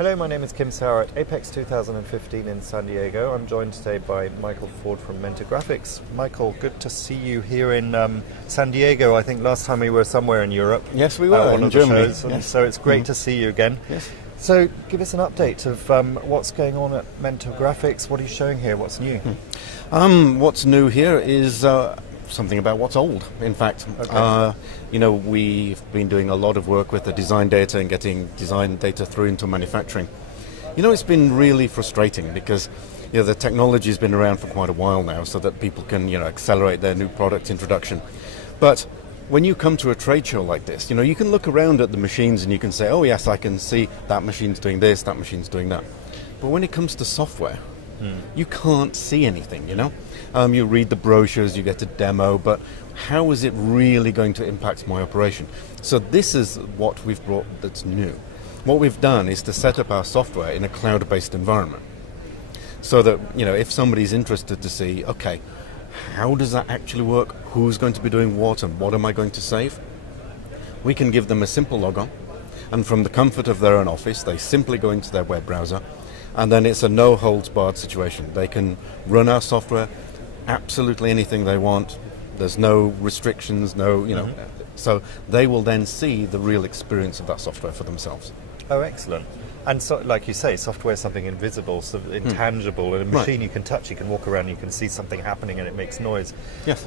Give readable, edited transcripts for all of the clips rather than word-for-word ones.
Hello, my name is Kim Sauer at APEX 2015 in San Diego. I'm joined today by Michael Ford from Mentor Graphics. Michael, good to see you here in San Diego. I think last time we were somewhere in Europe. Yes, we were in Germany. Yes. So it's great to see you again. Yes. So give us an update of what's going on at Mentor Graphics. What are you showing here? What's new? What's new here is something about what's old, in fact. Okay. We've been doing a lot of work with the design data and getting design data through into manufacturing. It's been really frustrating because the technology's been around for quite a while now so that people can accelerate their new product introduction. But when you come to a trade show like this, you can look around at the machines and you can say, oh yes, I can see that machine's doing this, that machine's doing that. But when it comes to software, you can't see anything, You read the brochures, you get a demo, but how is it really going to impact my operation? So this is what we've brought that's new. What we've done is to set up our software in a cloud-based environment. So that, if somebody's interested to see, okay, how does that actually work? Who's going to be doing what and what am I going to save? We can give them a simple logon, and from the comfort of their own office, they simply go into their web browser, and then it's a no-holds-barred situation. They can run our software, absolutely anything they want. There's no restrictions, so they will then see the real experience of that software for themselves. Oh, excellent. And so, like you say, software is something invisible, so intangible, and a machine you can touch, you can walk around, you can see something happening and it makes noise. Yes.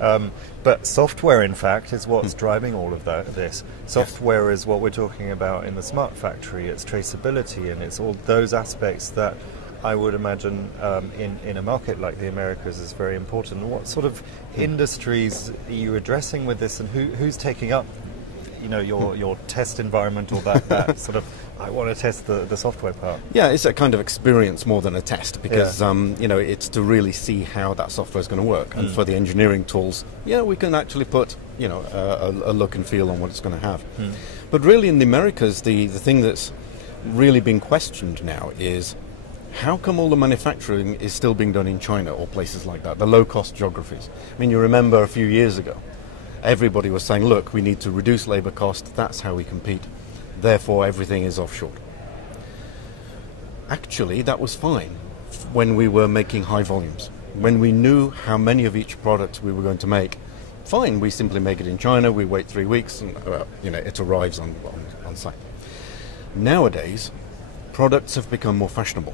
But software, in fact, is what's driving all of this. Software is what we're talking about in the smart factory. It's traceability, and it's all those aspects that I would imagine in a market like the Americas is very important. What sort of industries are you addressing with this, and who's taking up your test environment, or that sort of, I want to test the software part? Yeah, it's a kind of experience more than a test because, it's to really see how that software is going to work. And for the engineering tools, we can actually put, a look and feel on what it's going to have. But really in the Americas, the thing that's really being questioned now is how come all the manufacturing is still being done in China or places like that, the low-cost geographies? I mean, you remember a few years ago, everybody was saying, look, we need to reduce labor cost, that's how we compete, therefore everything is offshore. Actually, that was fine when we were making high volumes. When we knew how many of each product we were going to make, fine, we simply make it in China, we wait 3 weeks, and it arrives on site. Nowadays, products have become more fashionable.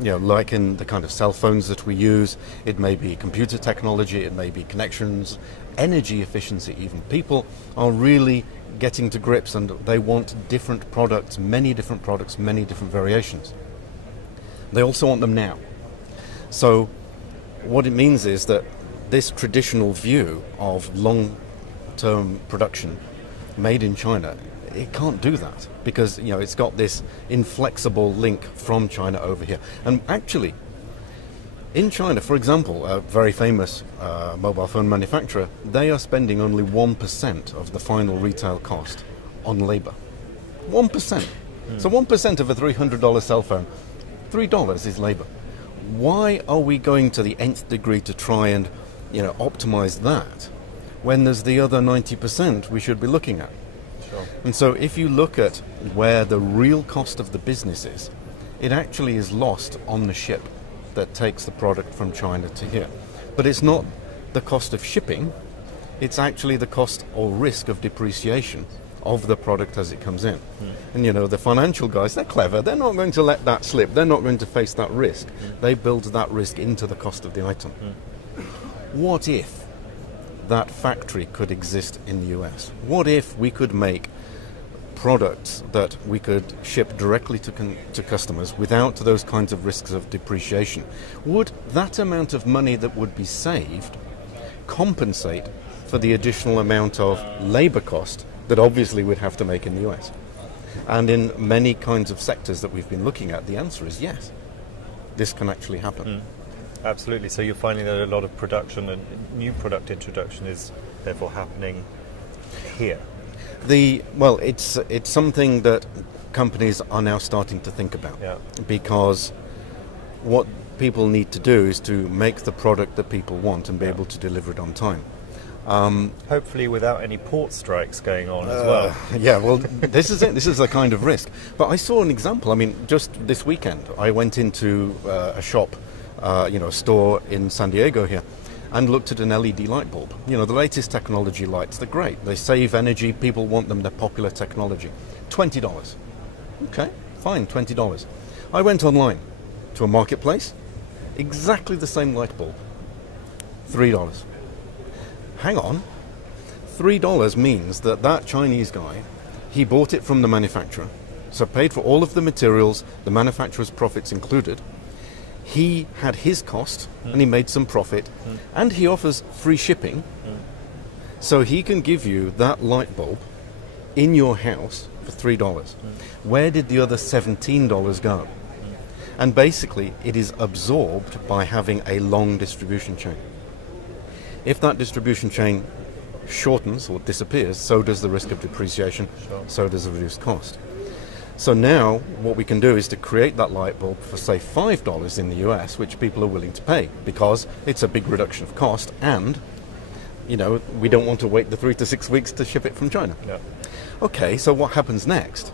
Like in the kind of cell phones that we use, it may be computer technology, it may be connections, energy efficiency even. People are really getting to grips and they want different products, many different variations. They also want them now. So what it means is that this traditional view of long-term production made in China, it can't do that because it's got this inflexible link from China over here. And actually, in China, for example, a very famous mobile phone manufacturer, they are spending only 1% of the final retail cost on labor. 1%. So 1% of a $300 cell phone, $3 is labor. Why are we going to the nth degree to try and optimize that when there's the other 90% we should be looking at? And so if you look at where the real cost of the business is, it actually is lost on the ship that takes the product from China to here. But it's not the cost of shipping, it's actually the cost or risk of depreciation of the product as it comes in. And the financial guys, they're clever, they're not going to let that slip, they're not going to face that risk. They build that risk into the cost of the item. What if that factory could exist in the US? What if we could make products that we could ship directly to customers without those kinds of risks of depreciation? Would that amount of money that would be saved compensate for the additional amount of labor cost that obviously we'd have to make in the US? And in many kinds of sectors that we've been looking at, the answer is yes. This can actually happen. Absolutely. So you're finding that a lot of production and new product introduction is therefore happening here. It's something that companies are now starting to think about, because what people need to do is to make the product that people want and be able to deliver it on time. Hopefully without any port strikes going on as well. Yeah, well, this is it. This is a kind of risk. But I saw an example. I mean, just this weekend, I went into a shop, a store in San Diego here, and looked at an LED light bulb. You know, the latest technology lights, they're great. They save energy. People want them. They're popular technology. $20. Okay, fine, $20. I went online to a marketplace, exactly the same light bulb, $3. Hang on, $3 means that that Chinese guy, he bought it from the manufacturer, so paid for all of the materials, the manufacturer's profits included. He had his cost, and he made some profit, and he offers free shipping, so he can give you that light bulb in your house for $3. Where did the other $17 go? And basically, it is absorbed by having a long distribution chain. If that distribution chain shortens or disappears, so does the risk of depreciation, so does the reduced cost. So now what we can do is to create that light bulb for, say, $5 in the US, which people are willing to pay because it's a big reduction of cost, and we don't want to wait the 3 to 6 weeks to ship it from China. Yeah. Okay, so what happens next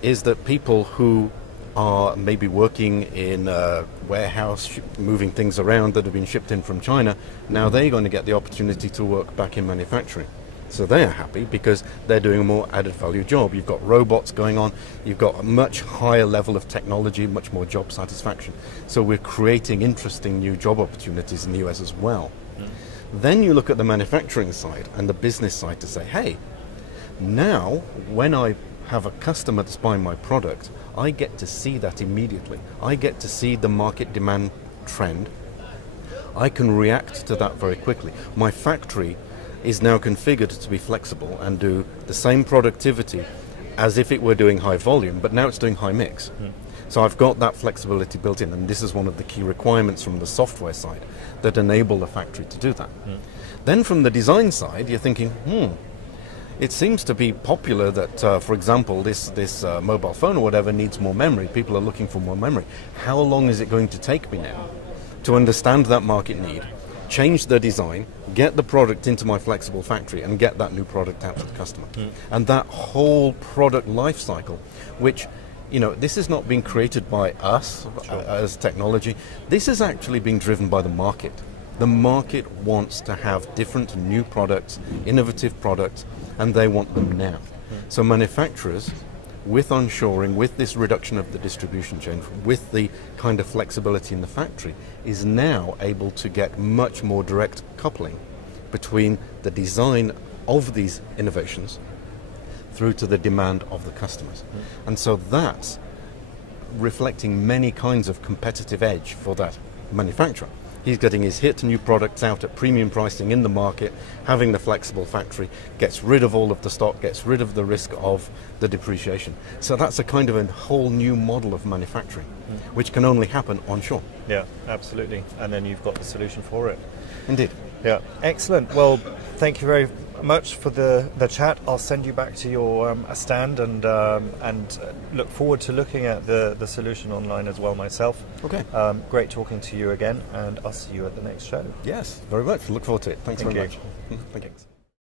is that people who are maybe working in a warehouse, moving things around that have been shipped in from China, now they're going to get the opportunity to work back in manufacturing. So they are happy because they're doing a more added value job. You've got robots going on, you've got a much higher level of technology, much more job satisfaction. So we're creating interesting new job opportunities in the US as well. Then you look at the manufacturing side and the business side to say, hey, now when I have a customer that's buying my product, I get to see that immediately. I get to see the market demand trend. I can react to that very quickly. My factory is now configured to be flexible and do the same productivity as if it were doing high volume, but now it's doing high mix. So I've got that flexibility built in, and this is one of the key requirements from the software side that enable the factory to do that. Then from the design side, you're thinking, it seems to be popular that, for example, this mobile phone or whatever needs more memory. People are looking for more memory. How long is it going to take me now to understand that market need, change the design, get the product into my flexible factory, and get that new product out to the customer? And that whole product life cycle, which, this is not being created by us as technology. This is actually being driven by the market. The market wants to have different new products, innovative products, and they want them now. So manufacturers, with onshoring, with this reduction of the distribution chain, with the kind of flexibility in the factory, is now able to get much more direct coupling between the design of these innovations through to the demand of the customers. And so that's reflecting many kinds of competitive edge for that manufacturer. He's getting his hit new products out at premium pricing in the market, having the flexible factory, gets rid of all of the stock, gets rid of the risk of the depreciation. So that's a kind of a whole new model of manufacturing, which can only happen onshore. Yeah, absolutely. And then you've got the solution for it. Indeed. Yeah, excellent. Well, thank you very much for the chat. I'll send you back to your stand and look forward to looking at the solution online as well myself. Okay. Great talking to you again, and I'll see you at the next show. Yes, very much. Look forward to it. Thanks Thank very you. much. Thank you.